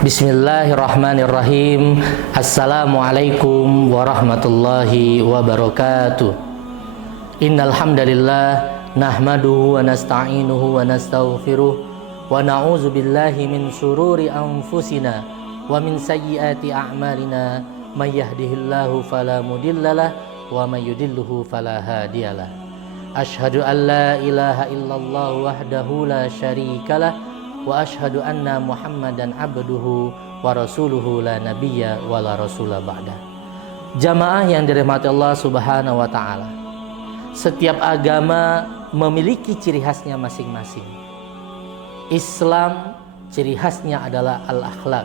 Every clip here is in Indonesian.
Bismillahirrahmanirrahim. Assalamualaikum warahmatullahi wabarakatuh. Innal hamdalillah nahmaduhu wa nasta'inuhu wa nastaghfiruh wa na'udzu billahi min syururi anfusina wa min sayyiati a'malina may yahdihillahu fala mudhillalah wa may yudhilhu fala hadiyalah. Asyhadu an la ilaha illallah wahdahu la syarikalah wa asyhadu anna Muhammadan abduhu wa rasuluhu la nabiyya wa la rasula ba'da. Jamaah yang dirahmati Allah Subhanahu wa taala. Setiap agama memiliki ciri khasnya masing-masing. Islam ciri khasnya adalah al-akhlak.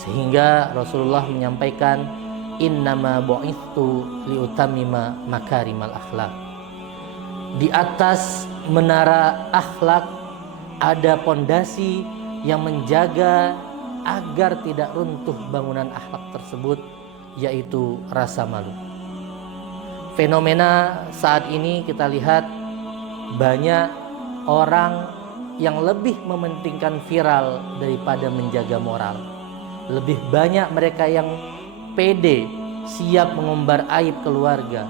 Sehingga Rasulullah menyampaikan innama bu'itsu liutammima makarimal akhlak. Di atas menara akhlak ada pondasi yang menjaga agar tidak runtuh bangunan akhlak tersebut, yaitu rasa malu. Fenomena saat ini kita lihat banyak orang yang lebih mementingkan viral daripada menjaga moral. Lebih banyak mereka yang pede, siap mengumbar aib keluarga,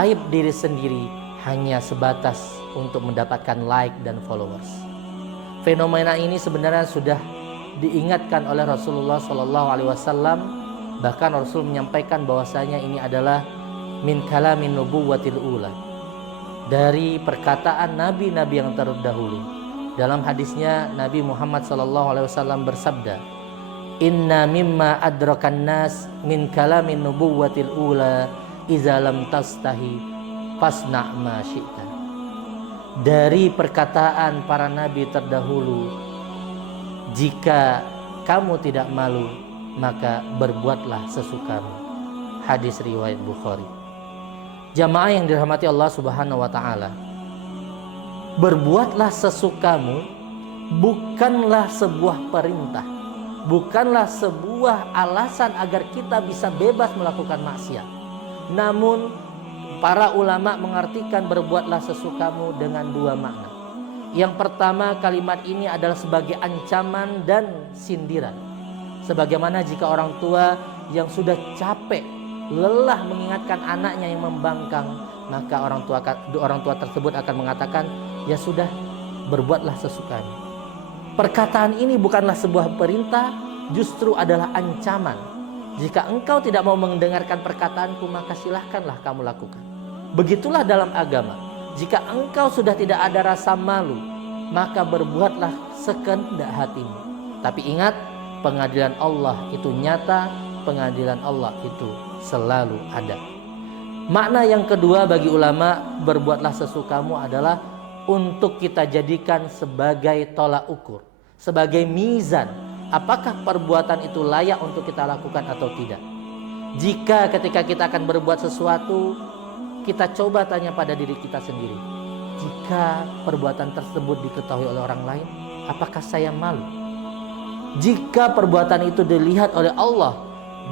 aib diri sendiri hanya sebatas untuk mendapatkan like dan followers. Fenomena ini sebenarnya sudah diingatkan oleh Rasulullah SAW. Bahkan Rasul menyampaikan bahwasanya ini adalah min kalamin nubuwatil ula, dari perkataan nabi-nabi yang terdahulu. Dalam hadisnya Nabi Muhammad SAW bersabda, inna mimma adrakan nas min kalamin nubuwatil ula iza lam tastahi fasna' ma syi'ta. Dari perkataan para nabi terdahulu, jika kamu tidak malu, maka berbuatlah sesukamu. Hadis riwayat Bukhari. Jamaah yang dirahmati Allah Subhanahu wa taala, berbuatlah sesukamu bukanlah sebuah perintah, bukanlah sebuah alasan agar kita bisa bebas melakukan maksiat. Namun para ulama mengartikan berbuatlah sesukamu dengan dua makna. Yang pertama, kalimat ini adalah sebagai ancaman dan sindiran. Sebagaimana jika orang tua yang sudah capek, lelah mengingatkan anaknya yang membangkang, maka orang tua tersebut akan mengatakan, ya sudah, berbuatlah sesukamu. Perkataan ini bukanlah sebuah perintah, justru adalah ancaman. Jika engkau tidak mau mendengarkan perkataanku, maka silahkanlah kamu lakukan. Begitulah dalam agama. Jika engkau sudah tidak ada rasa malu, maka berbuatlah sekehendak hatimu. Tapi ingat, pengadilan Allah itu nyata, pengadilan Allah itu selalu ada. Makna yang kedua bagi ulama, berbuatlah sesukamu adalah untuk kita jadikan sebagai tolak ukur, sebagai mizan. Apakah perbuatan itu layak untuk kita lakukan atau tidak? Jika ketika kita akan berbuat sesuatu, kita coba tanya pada diri kita sendiri, jika perbuatan tersebut diketahui oleh orang lain, apakah saya malu? Jika perbuatan itu dilihat oleh Allah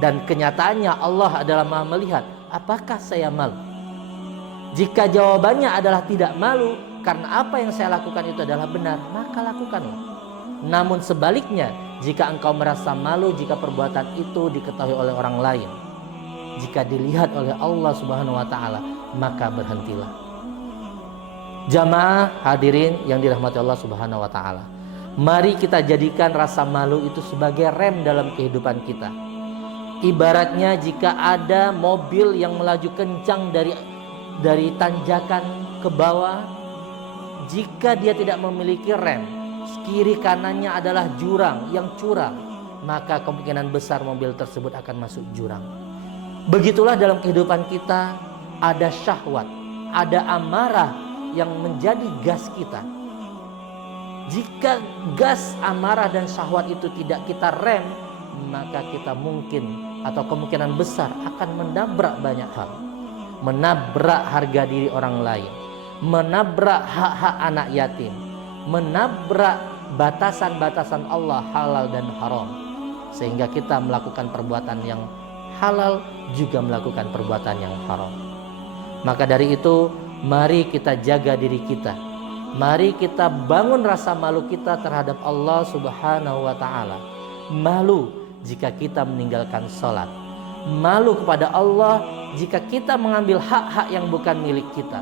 dan kenyataannya Allah adalah Maha melihat, apakah saya malu? Jika jawabannya adalah tidak malu karena apa yang saya lakukan itu adalah benar, maka lakukanlah. Namun sebaliknya, jika engkau merasa malu jika perbuatan itu diketahui oleh orang lain, jika dilihat oleh Allah Subhanahu wa taala, maka berhentilah. Jamaah hadirin yang dirahmati Allah Subhanahu wa taala, mari kita jadikan rasa malu itu sebagai rem dalam kehidupan kita. Ibaratnya jika ada mobil yang melaju kencang dari tanjakan ke bawah, jika dia tidak memiliki rem, kiri kanannya adalah jurang yang curam, maka kemungkinan besar mobil tersebut akan masuk jurang. Begitulah dalam kehidupan kita, ada syahwat, ada amarah yang menjadi gas kita. Jika gas, amarah dan syahwat itu tidak kita rem, maka kita mungkin atau kemungkinan besar akan menabrak banyak hal. Menabrak harga diri orang lain, menabrak hak-hak anak yatim, menabrak batasan-batasan Allah halal dan haram, sehingga kita melakukan perbuatan yang halal juga melakukan perbuatan yang haram. Maka dari itu, mari kita jaga diri kita. Mari kita bangun rasa malu kita terhadap Allah Subhanahu wa taala. malu jika kita meninggalkan sholat, malu kepada Allah jika kita mengambil hak-hak yang bukan milik kita,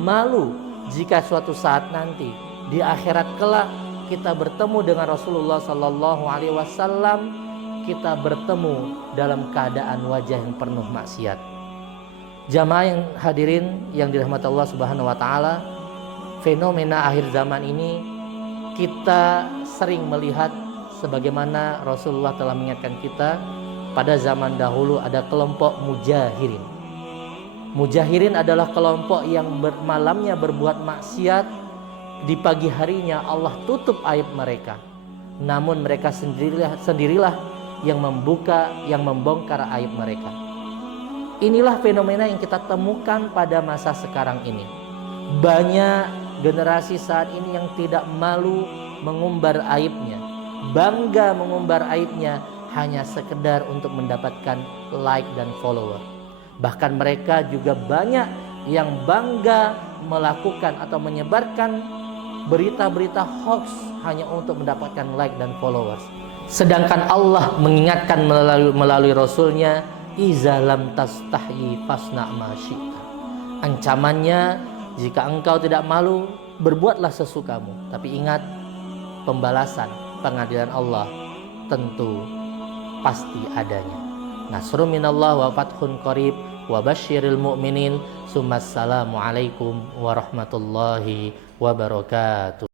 malu jika suatu saat nanti di akhirat kelak kita bertemu dengan Rasulullah Sallallahu Alaihi Wasallam, kita bertemu dalam keadaan wajah yang penuh maksiat. Jamaah yang hadirin yang dirahmati Allah Subhanahu Wa Taala, fenomena akhir zaman ini kita sering melihat sebagaimana Rasulullah telah mengingatkan kita. Pada zaman dahulu ada kelompok mujahirin. Mujahirin adalah kelompok yang malamnya berbuat maksiat, di pagi harinya Allah tutup aib mereka. Namun mereka sendirilah yang membuka, yang membongkar aib mereka. Inilah fenomena yang kita temukan pada masa sekarang ini. Banyak generasi saat ini yang tidak malu mengumbar aibnya, bangga mengumbar aibnya hanya sekedar untuk mendapatkan like dan follower. Bahkan mereka juga banyak yang bangga melakukan atau menyebarkan berita-berita hoax hanya untuk mendapatkan like dan followers. Sedangkan Allah mengingatkan melalui Rasulnya, iza lam tastahyi fasna ma syi'ta. Ancamannya, jika engkau tidak malu, berbuatlah sesukamu. Tapi ingat, pembalasan, pengadilan Allah tentu pasti adanya. Nasrun minallah wa fathun qarib wa basyiril mu'minin. Summassalamu alaikum warahmatullahi wabarakatuh.